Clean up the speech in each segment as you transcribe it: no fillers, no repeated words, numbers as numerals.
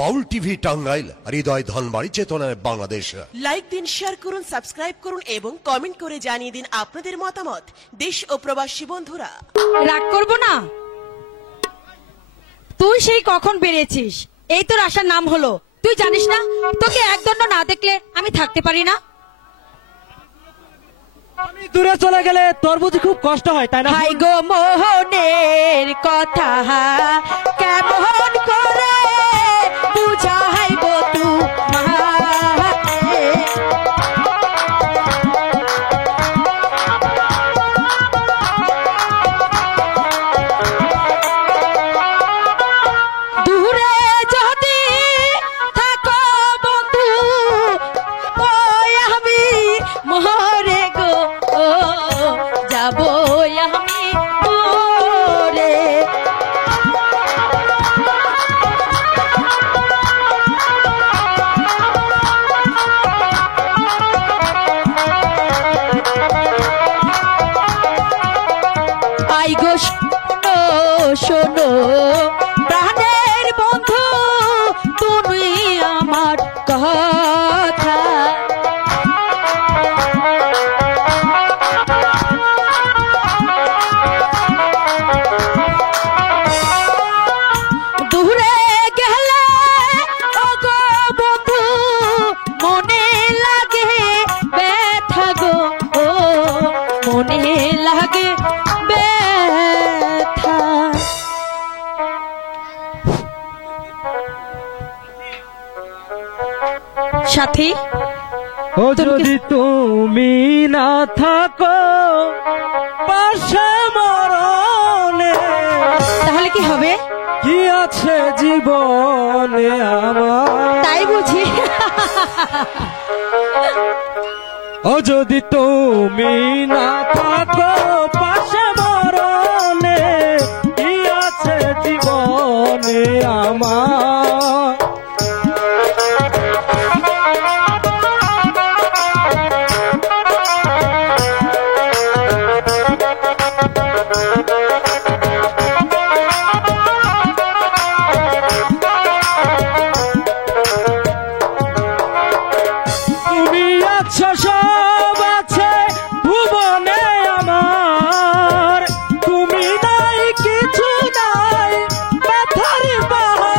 বাউল TV Tangail, হৃদয় ধনবাড়ি, চেতনায় Bangladesh. Like দিন, share করুন, সাবস্ক্রাইব করুন এবং কমেন্ট করে জানিয়ে দিন আপনাদের মতামত। দেশ ও প্রবাসী বন্ধুরা, রাগ করবো না। তুই সেই কখন বেরিয়েছিস? এই তোর আসার নাম হলো? তুই জানিস না তোকে একদণ্ড না দেখলে আমি থাকতে পারি না। আমি দূরে চলে গেলে তোর বুঝি খুব কষ্ট হয়, তাই না? হাই গো মোহনের কথা কেমন করে বুঝাইব তোমাকে, দূরে যদি থাকো বন্ধু ওই আমি মোহরে গো যাবো আমি মোরে। আই গো শোনো শোনো প্রাণের বন্ধু তুমি আমার কথা, দূরে গেলে ওগো বন্ধু মনে লাগে ব্যথা গো, ও মনে লাগে ব্যথা। সাথী ও যদি তুমি না থাকো পাশে মরণে, তাহলে কি হবে? কি আছে জীবনে আমার? তাই বুঝি? ও যদি তুমি না থাকো পাশে মরণে, কি আছে জীবনে আমার? তুমি আছো, সব আছে ভুবনে আমার, তুমি নাই কিছু নাই ব্যথার পাহাড়।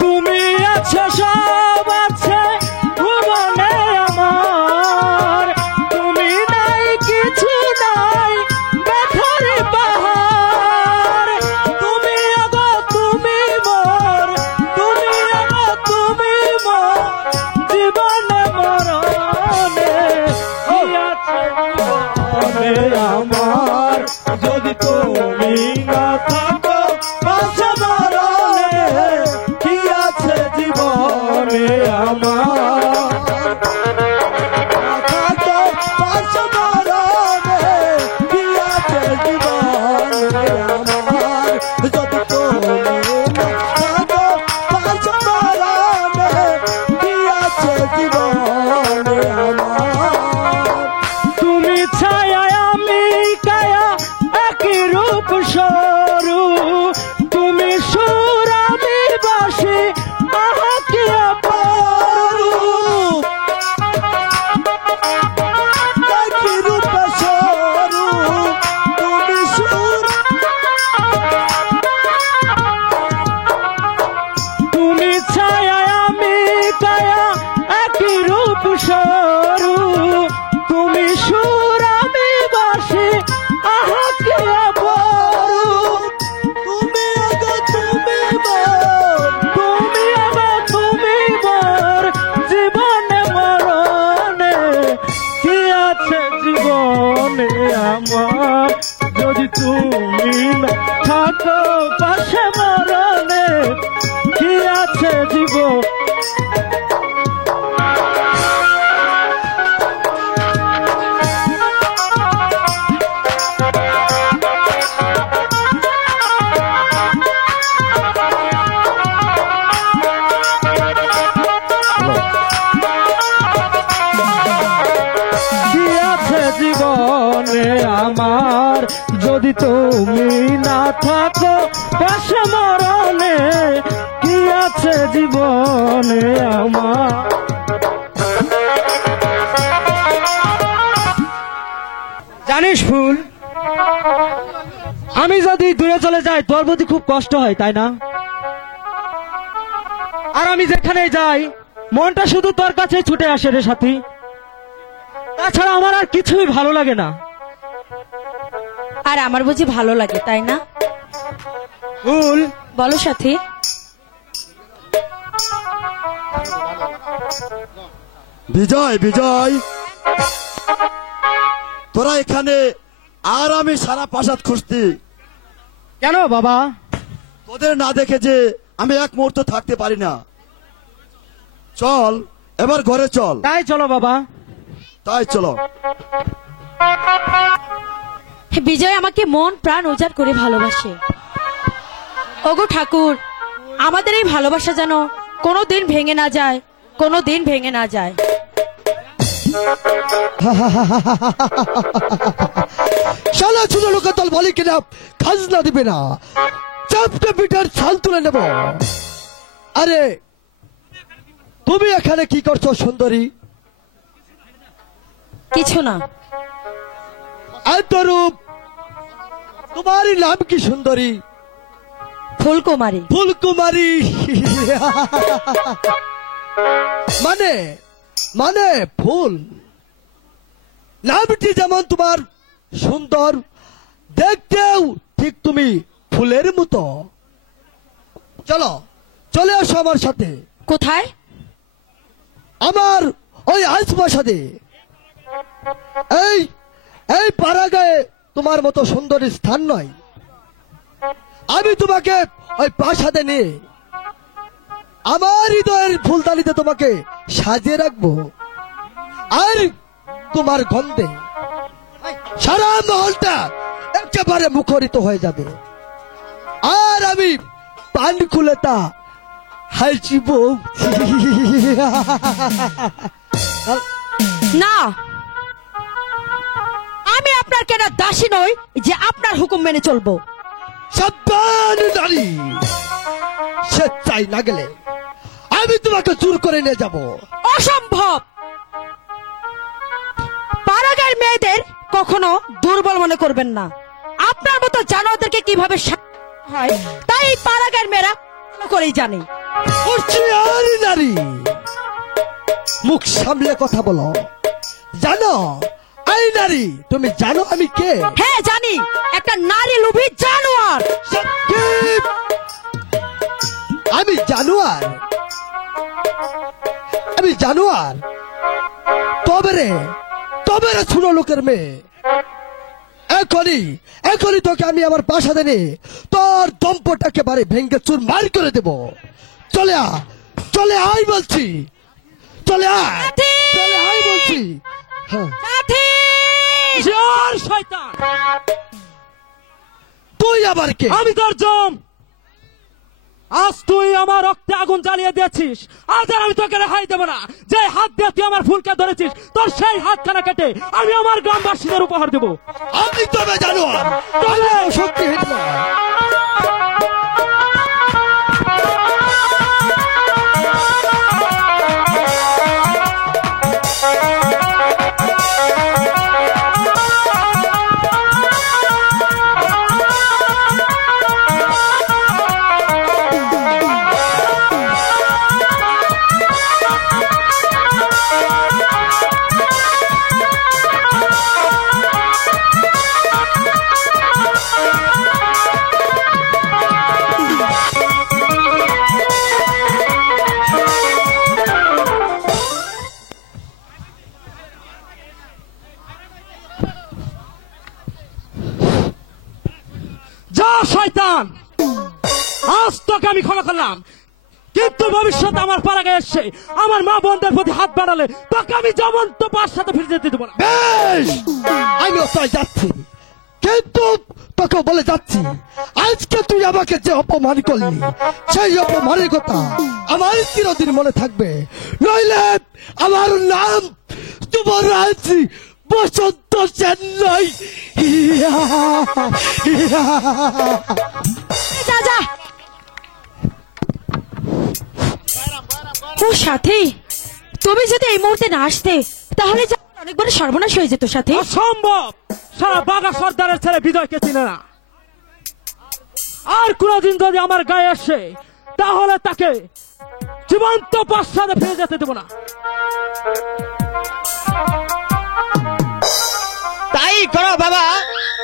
তুমি আছো, সব আছে ভুবনে আমার, তুমি নাই কিছু নাই ব্যথার পাহাড়। তুমি আগো তুমি মোর, তুমি আগো তুমি মোর জীবনে মরণে, কি আছে জীবনে আমার? যদি তুমি না থাকো পাশে মরণে, কি আছে জীবনে আমার? থাকো পাশে মরণে, কি আছে জীবনে আমার? যদি তুমি না থাকো পাশে মরণে, কি আছে জীবনে আমার? তুমি ছায়া আমি কায়া, একই রূপ সরু, তুমি সুর আমি বাসি, আহা কি অপরূপ। একই রূপ সরু, তুমি সুর, তুমি ছায়া আমি কায়া, একই জানিস ফুল, আমি যদি দূরে চলে যাই তোর প্রতি খুব কষ্ট হয়, তাই না? আর আমি যেখানে যাই মনটা শুধু তোর কাছে ছুটে আসে রে সাথী। তাছাড়া আমার আর কিছুই ভালো লাগে না। আর আমার বুঝি ভালো লাগে, তাই না? ফুল, বলো সাথী। বিজয়, বিজয়, তোরা এখানে আর আমি সারা প্রাসাদ খুঁজতি। কেন বাবা? তোদের না দেখে যে আমি এক মুহূর্ত থাকতে পারি না। চল এবার ঘরে চল। তাই চলো বাবা। তাই চলো। বিজয় আমাকে মন প্রাণ উজাড় করে ভালোবাসে। ওগো ঠাকুর, আমাদের এই ভালোবাসা যেন কোনোদিন ভেঙে না যায়, কোনোদিন ভেঙে না যায়। শালা ছোট লোকের দল বলি কিনা খাজনা দিবে না, চাপটা পিঠার ছাল তুলে নেব। আরে তুমি এখানে কি করছো সুন্দরী? কিছু না। এত রূপ, তোমারই নাম কি সুন্দরী? ফুলকুমারী। ফুলকুমারী মানে মানে ফুল। নামটি যেমন তোমার সুন্দর, দেখতেও ঠিক তুমি ফুলের মতো। চলো, চলে আসো আমার সাথে। কোথায়? আমার ওই আজবাসাদে। এই এই পাড়াগায়ে তোমার মতো সুন্দর স্থান নয়। আমি তোমাকে ওই প্রাসাদে নিয়ে আমার হৃদয়ের ফুলদানিতে তোমাকে সাজিয়ে রাখবো। আর তোমার গন্ধে সারা মহলটা একেবারে মুখরিত হয়ে যাবে। আর আমি পান খুলে তা হাইচিব। না, আমি আপনার কেনা দাসী নই যে আপনার হুকুম মেনে চলবো। সাবধান নারী, স্বেচ্ছায় না গেলে আমি তোমাকে জোর করে নিয়ে যাব। অসম্ভব। পাড়াগাঁয়ের মেয়েদের কখনো দুর্বল মনে করবেন না। আপনার মতো জানোয়ারদেরকে কিভাবে হয় তাই এই পাড়াগাঁয়ের মেয়েরা ভালো করেই জানে। আর নারী, মুখ সামলে কথা বলো। জানো এই নারী, তুমি জানো আমি কে? হ্যাঁ জানি, একটা নারী লোভী জানোয়ার। সাকিব, আমি জানোয়ার? আমি জানোয়ার? তবে রে, তবে রে ছোট লোকের মেয়ে, এখনই এখনই তোকে আমি আমার প্রাসাদে নিয়ে তোর দম্পট একেবারে ভেঙ্গে চুরমার করে দেব। চলে আ, চলে আয় বলছি, চলে আয়, সাথী! চলে আয় বলছি। হ্যাঁ, সাথী! জোর শয়তান! তুই আবার কে? আমি তোর জম। আজ তুই আমার রক্তে আগুন জ্বালিয়ে দিয়েছিস, আজ আর আমি তোকে রেহাই দেব না। যে হাত দিয়ে তুই আমার ফুলকে ধরেছিস, তোর সেই হাতখানা কেটে আমি আমার গ্রামবাসীদের উপহার দেব। আমি তবে জানোয়ার, তবে শক্তিহীন নয়। যা শয়তান, আজ তোকে আমি ক্ষমা করলাম, কিন্তু ভবিষ্যতে আমার পাড়াগাঁয়ে এসে আমার মা বোনদের প্রতি হাত বাড়ালে তোকে আমি যেমন তো পার সাথে ফিরে যেতে দেবো না। বেশ, আমিও তাই যাচ্ছি, কিন্তু তোকে বলে যাচ্ছি, আজকে তুই আমাকে যে অপমান করলি সেই অপমানের কথা আমার চিরদিন মনে থাকবে। নইলে আমার নাম যুবরাজ বসন্ত চেন্নাই। যা যা। ও সাথী, তুমি যদি এই মুহূর্তে না আসতে তাহলে অনেক বড় সর্বনাশ হয়ে যেত সাথী। অসম্ভব, সারা বাঘা সর্দারের ছেলে বিজয়কে চিনে না। আর কোনদিন যদি আমার গায়ে আসে তাহলে তাকে জীবন্ত পাশ্চাতে ফিরে যেতে দেব না। তাই করো বাবা,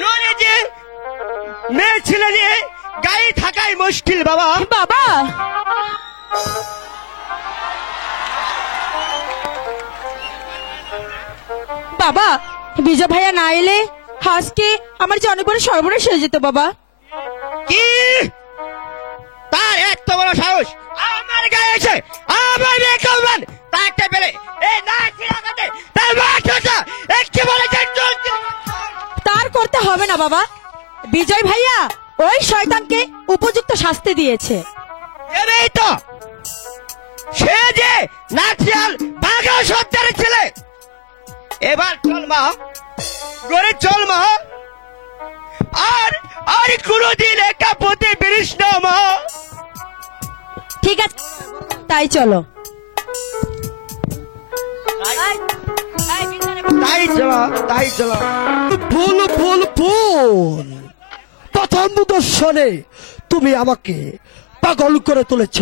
নইলে যে মেয়ে ছেলে নিয়ে গায়ে থাকাই মুশকিল বাবা। বাবা, বাবা বিজয় ভাইয়া না এলে আজকে আমার যে অনেক বড় সর্বনাশ হয়ে যেত বাবা। কি তার এত বড় সাহস আমার গায়ে এসে আমার মেয়েকে অপমান তাকে পেলে এই না চিরাগাতে তার মাথা একটু বলে তার করতে হবে না বাবা, বিজয় ভাইয়া ওই শয়তানকে উপযুক্ত শাস্তি দিয়েছে। এই তো সে যে নাচিয়াল বাঘা সর্দারের ছেলে। এবার চল মা, গড়ে চল মা, আর আর কোনদিন একা পথে বেরিস না মা। ঠিক আছে তাই চলো। তাই চলা, তাই চলা। ফুল ফুল ফুল, প্রথম দর্শনে তুমি আমাকে পাগল করে তুলেছ।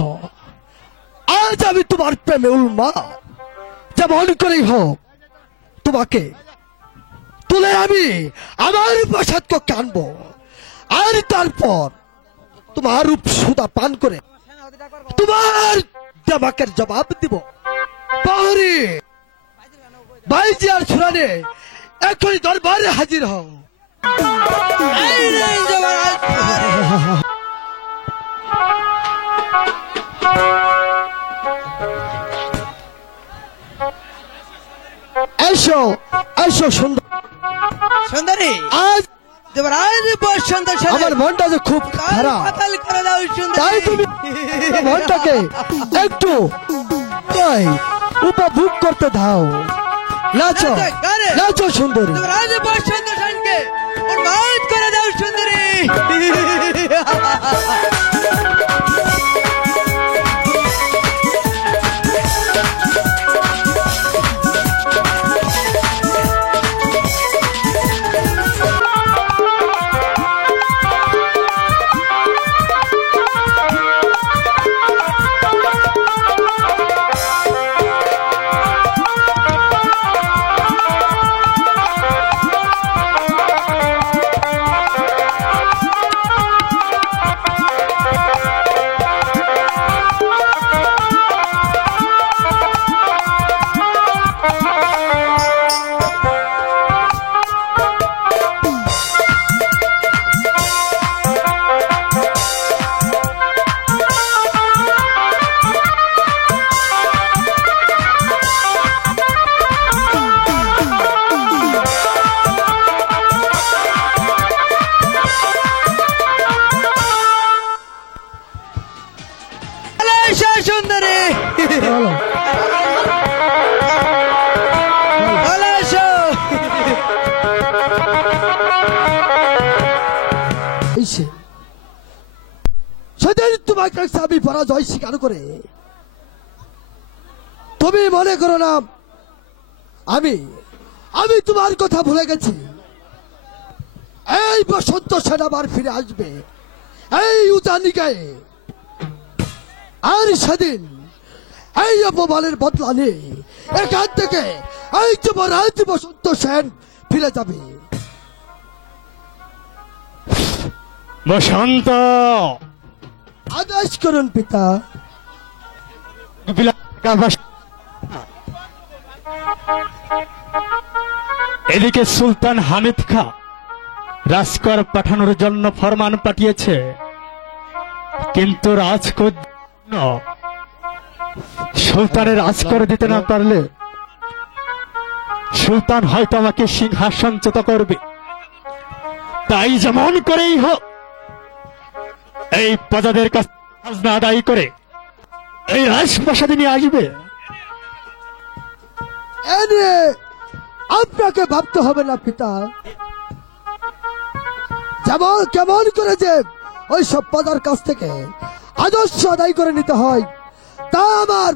আজ আমি তোমার প্রেমে উন্মা, যেমন করেই হোক তোমাকে তুলে আমি আমার প্রাসাদকে আনবো, আর তারপর তোমার রূপ সুদা পান করে তোমার দেমাকের জবাব দিব। পাহরি বাইজি আর সুরানে এখনই দরবারে হাজির হও। এসো এসো সুন্দর সুন্দরী, আজ দেবরাজ বসন্ত আমার মনটা যে খুব খারাপ, পাতাল করে দাও তাই তুমি মনটাকে একটু তাই উপভোগ করতে দাও। নাচো নাচো সুন্দরী। দেবরাজ বসন্ত সেনকে উন্মাদ করে দাও সুন্দরী। সুন্দরী চলো। এসে সেদিন তোমাকে আমি পরাজয় স্বীকার করে তুমি মনে করো না আমি আমি তোমার কথা ভুলে গেছি। এই বসন্ত সেন আবার ফিরে আসবে এই উজানি গায়ে, আর সেদিন এই অপমানের বদলা নিয়ে এখান থেকে এই যুবরাজ বসন্ত সেন ফিরে যাবে। বসন্ত আদেশ করুন পিতা। এদিকে সুলতান হামিদ খা রাজকর পাঠানোর জন্য ফরমান পাঠিয়েছে, কিন্তু রাজকর সুলতানের রাজকর দিতে না পারলে সুলতান হয়তো আমাকে সিংহাসনচ্যুত করবে। তাই যেমন করেই হোক এই প্রজাদের কাছে খাজনা আদায় করে এই রাজপ্রাসাদে নিয়ে আসবে। এ নিয়ে আপনাকে ভাবতে হবে না পিতা। যেমন কেমন করে যে ওই সব পদার কাছ থেকে আদর্শ আদায় করে নিতে হয় তা আমার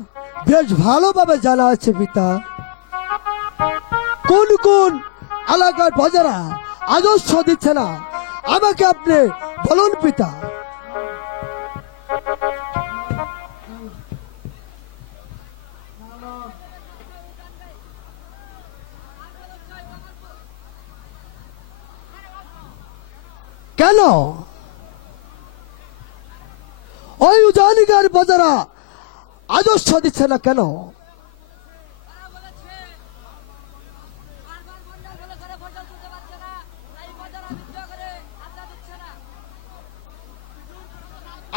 বেশ ভালোভাবে জানা আছে পিতা। কোন কোন এলাকার প্রজারা আদর্শ দিচ্ছে না, আমাকে আপনি বলুন পিতা। কেন ওই উজানিকার বাজারা আদর্শ দিচ্ছে না কেন?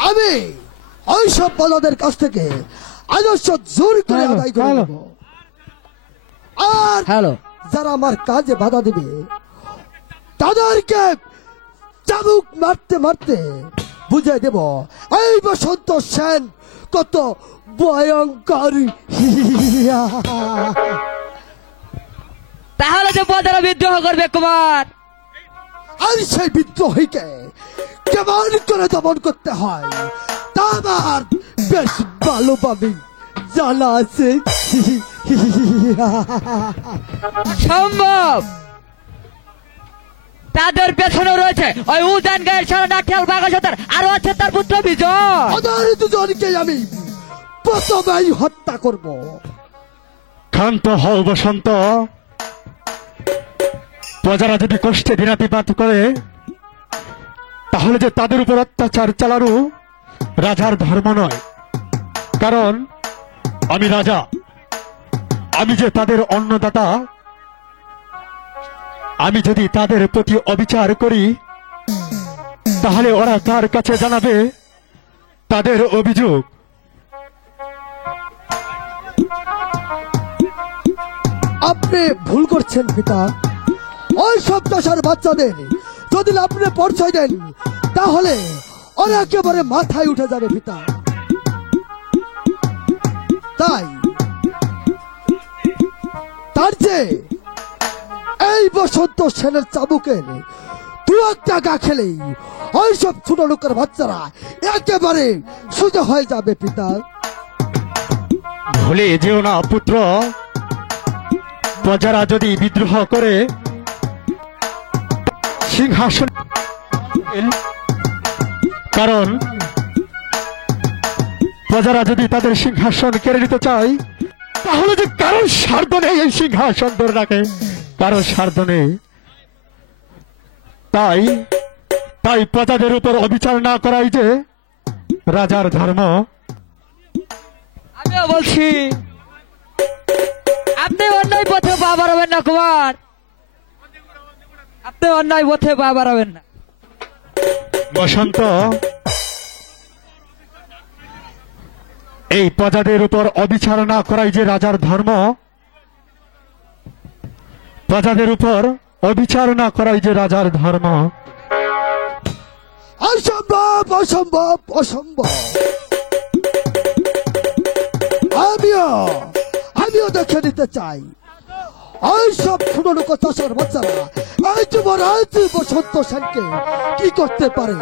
আমি ওইসব বাজাদের কাছ থেকে আদর্শ জোর করে আদায় করে নেব। আর যারা আমার কাজে বাধা দিবে তাদেরকে চাবুক মারতে মারতে বুঝিয়ে দেব এই বসন্ত সেন কত ভয়ঙ্কর। তাহলে যে প্রজারা বিদ্রোহ করবে কুমার, আর সেই বিদ্রোহীকে কেমন করে দমন করতে হয় তা আমার বেশ ভালোভাবে জানা আছে। সম্ভব তাদের পেছনে রয়েছে ওই উজান গায়ের সারা নাটিয়াল বাগাসতার, আরো আছে তার পুত্র বিজয়। ওদের দুজনকে আমি প্রথমেই হত্যা করব। ক্ষান্ত হও বসন্ত, প্রজারা যদি কষ্টে দিনাতিপাত করে তাহলে যে তাদের উপর অত্যাচার চালানো রাজার ধর্ম নয়। কারণ আমি রাজা, আমি যে তাদের অন্নদাতা, আমি যদি তাদের প্রতি অবিচার করি তাহলে ওরা কার কাছে জানাবে তাদের অভিযোগ? আপনি ভুল করছেন পিতা। ওই সব দশার বাচ্চাদের যদি আপনি পরিচয় দেন তাহলে ওরা একেবারে মাথায় উঠে যাবে পিতা। তার যে এই বসন্ত সেনের চাবুকের দু একটা গা খেলেই ওই সব ছোট লোকের বাচ্চারা একেবারে সোজা হয়ে যাবে পিতা। ভুলে যেও না পুত্র, প্রজারা যদি বিদ্রোহ করে সিংহাসন, কারণ প্রজারা যদি তাদের সিংহাসন কেড়ে নিতে চায় তাহলে যে কারো স্বার্থ নেই এই সিংহাসন ধরে রাখে, কারো স্বার্থ নেই। তাই তাই প্রজাদের উপর অবিচার না করাই যে রাজার ধর্ম। আমিও বলছি আপনি অন্যায় পথে পা বাড়াবেন না কুমার, আপনি অন্যায় পথে পা বাড়াবেন না। বসন্ত, এই প্রজাদের উপর অবিচার না করাই যে রাজার ধর্ম, প্রজাদের উপর অবিচার না করাই যে রাজার ধর্ম। অসম্ভব, অসম্ভব, অসম্ভব। আমিও দেখে নিতে চাই ওই সব ছোট লোক চাষার বাচ্চারা এই যুবরাজ বসন্ত সেনকে কি করতে পারে।